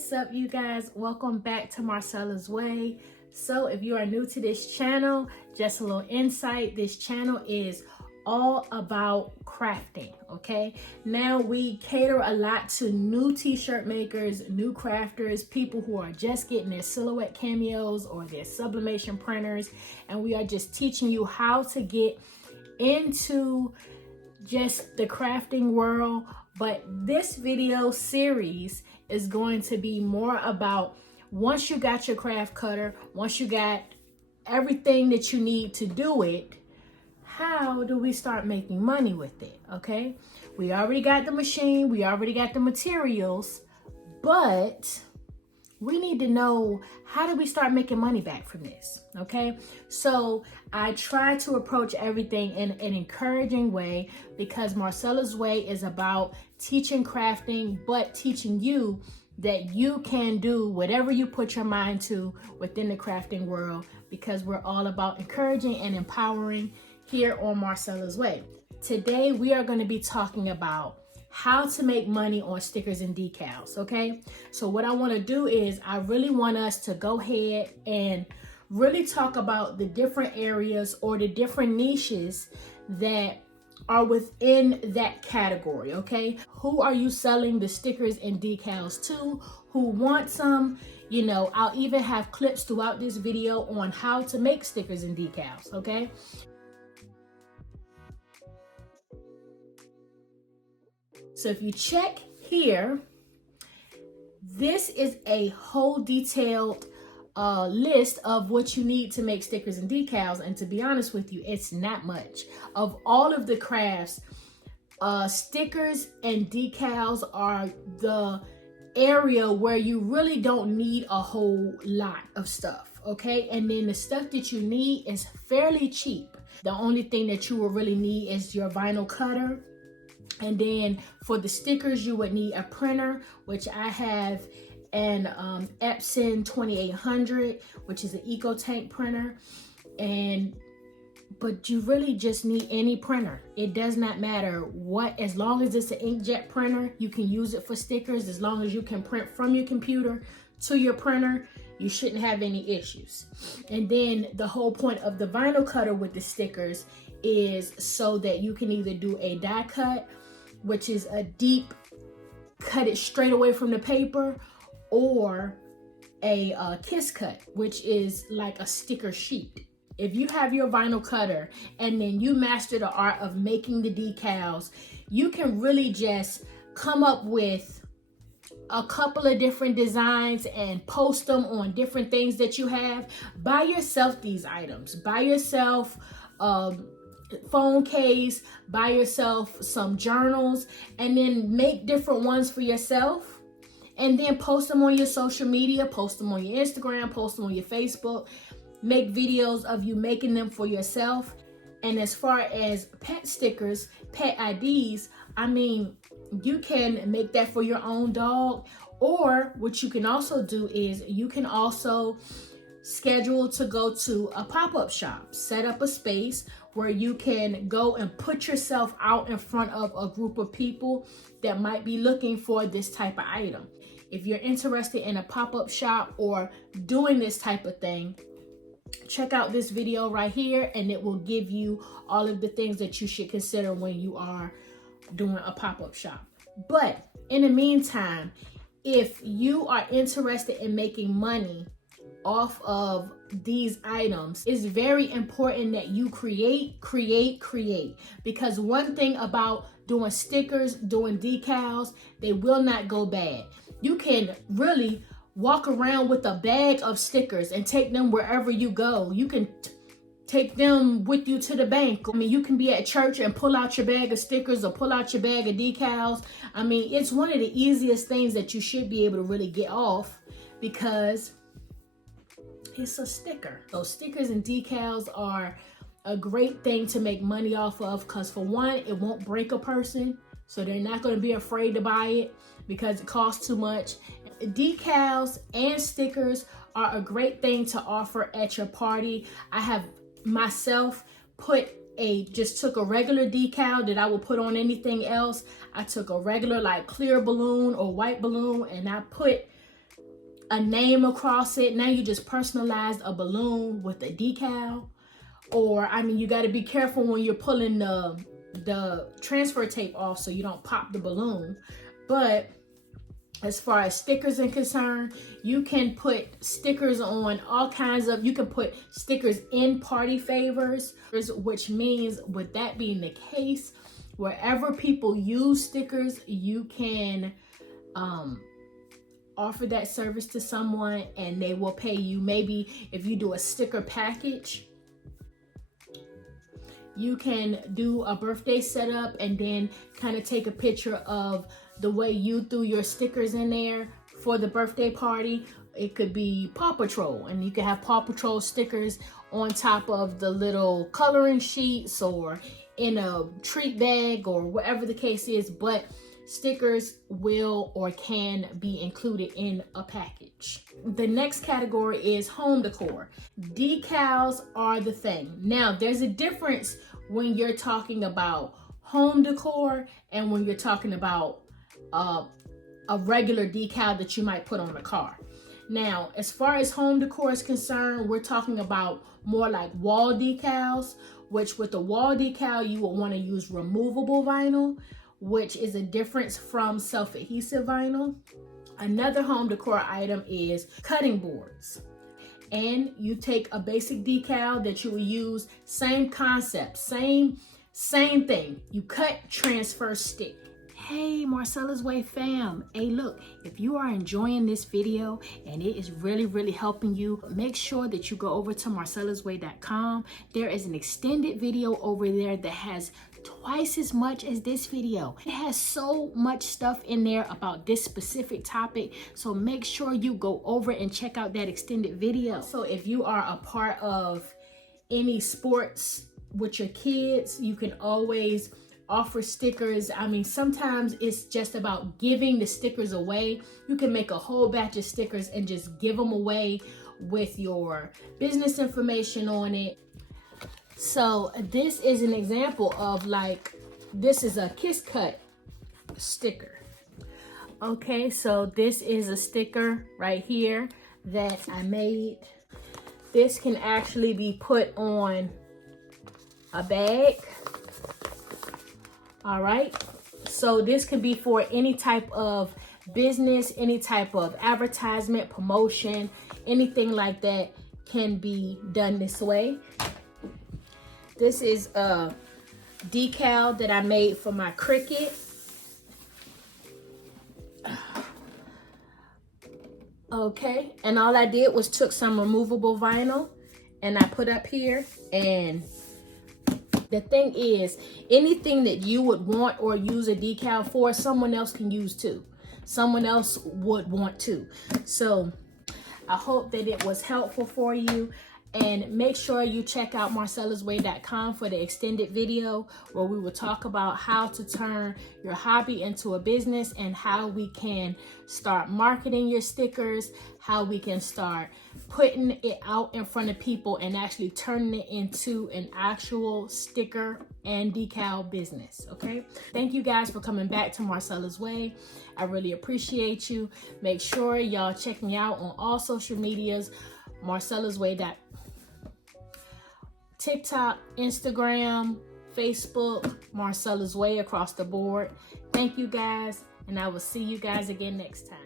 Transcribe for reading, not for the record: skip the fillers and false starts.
What's up, you guys? Welcome back to Marcella's Way. So if you are new to this channel, just a little insight, this channel is all about crafting, okay? Now we cater a lot to new t-shirt makers, new crafters, people who are just getting their silhouette cameos or their sublimation printers, and we are just teaching you how to get into just the crafting world. But this video series is going to be more about once you got your craft cutter, once you got everything that you need to do it, how do we start making money with it? Okay, we already got the machine, we already got the materials, but we need to know, how do we start making money back from this? Okay, so I try to approach everything in an encouraging way, because Marcella's Way is about teaching crafting, but teaching you that you can do whatever you put your mind to within the crafting world, because we're all about encouraging and empowering here on Marcella's Way. Today we are going to be talking about how to make money on stickers and decals. Okay, so what I want to do is I really want us to go ahead and really talk about the different areas or the different niches that are within that category. Okay, who are you selling the stickers and decals to? Who want some? You know, I'll even have clips throughout this video on how to make stickers and decals. Okay, so if you check here, this is a whole detailed list of what you need to make stickers and decals. And to be honest with you, it's not much. Of all of the crafts, stickers and decals are the area where you really don't need a whole lot of stuff. Okay, and then the stuff that you need is fairly cheap. The only thing that you will really need is your vinyl cutter. And then for the stickers, you would need a printer, which I have an Epson 2800, which is an Eco Tank printer. But you really just need any printer. It does not matter what, as long as it's an inkjet printer, you can use it for stickers. As long as you can print from your computer to your printer, you shouldn't have any issues. And then the whole point of the vinyl cutter with the stickers is so that you can either do a die cut, which is a deep cut it straight away from the paper, or a kiss cut, which is like a sticker sheet. If you have your vinyl cutter and then you master the art of making the decals, you can really just come up with a couple of different designs and post them on different things that you have. Buy yourself these items. Buy yourself phone case, buy yourself some journals, and then make different ones for yourself, and then post them on your social media, post them on your Instagram, post them on your Facebook, make videos of you making them for yourself. And as far as pet stickers, pet IDs, I mean, you can make that for your own dog, or what you can also do is you can also schedule to go to a pop-up shop, set up a space where you can go and put yourself out in front of a group of people that might be looking for this type of item. If you're interested in a pop-up shop or doing this type of thing, check out this video right here, and it will give you all of the things that you should consider when you are doing a pop-up shop. But in the meantime, if you are interested in making money off of these items, it's very important that you create, because one thing about doing stickers, doing decals, they will not go bad. You can really walk around with a bag of stickers and take them wherever you go. You can take them with you to the bank. I mean, you can be at church and pull out your bag of stickers or pull out your bag of decals. I mean, it's one of the easiest things that you should be able to really get off, because it's a sticker. So stickers and decals are a great thing to make money off of, because for one, it won't break a person, so they're not going to be afraid to buy it because it costs too much. Decals and stickers are a great thing to offer at your party. I have myself just took a regular decal that I would put on anything else. I took a regular like clear balloon or white balloon, and I put a name across it. Now you just personalized a balloon with a decal. Or, I mean, you got to be careful when you're pulling the transfer tape off so you don't pop the balloon. But as far as stickers are concerned, you can put stickers on all kinds of, you can put stickers in party favors, which means with that being the case, wherever people use stickers, you can offer that service to someone and they will pay you. Maybe if you do a sticker package, you can do a birthday setup and then kind of take a picture of the way you threw your stickers in there for the birthday party. It could be Paw Patrol, and you can have Paw Patrol stickers on top of the little coloring sheets or in a treat bag or whatever the case is, but stickers will or can be included in a package. The next category is home decor. Decals are the thing. Now, there's a difference when you're talking about home decor and when you're talking about a regular decal that you might put on a car. Now, as far as home decor is concerned, we're talking about more like wall decals, which with the wall decal, you will want to use removable vinyl, which is a difference from self-adhesive vinyl. Another home decor item is cutting boards. And you take a basic decal that you will use, same concept, same thing. You cut, transfer, stick. Hey, Marcella's Way fam. Hey, look, if you are enjoying this video and it is really helping you, make sure that you go over to marcellasway.com. There is an extended video over there that has twice as much as this video. It has so much stuff in there about this specific topic, so make sure you go over and check out that extended video. So if you are a part of any sports with your kids, you can always offer stickers. I mean, sometimes it's just about giving the stickers away. You can make a whole batch of stickers and just give them away with your business information on it. So this is an example of, like, this is a Kiss Cut sticker. Okay, so this is a sticker right here that I made. This can actually be put on a bag. All right, so this can be for any type of business, any type of advertisement, promotion, anything like that can be done this way. This is a decal that I made for my Cricut. Okay, and all I did was took some removable vinyl and I put up here. And the thing is, anything that you would want or use a decal for, someone else can use too. Someone else would want to. So I hope that it was helpful for you. And make sure you check out marcellasway.com for the extended video where we will talk about how to turn your hobby into a business and how we can start marketing your stickers, how we can start putting it out in front of people and actually turning it into an actual sticker and decal business. Okay, thank you guys for coming back to Marcella's Way. I really appreciate you. Make sure y'all check me out on all social medias, marcellasway.com. TikTok, Instagram, Facebook, Marcella's Way across the board. Thank you guys, and I will see you guys again next time.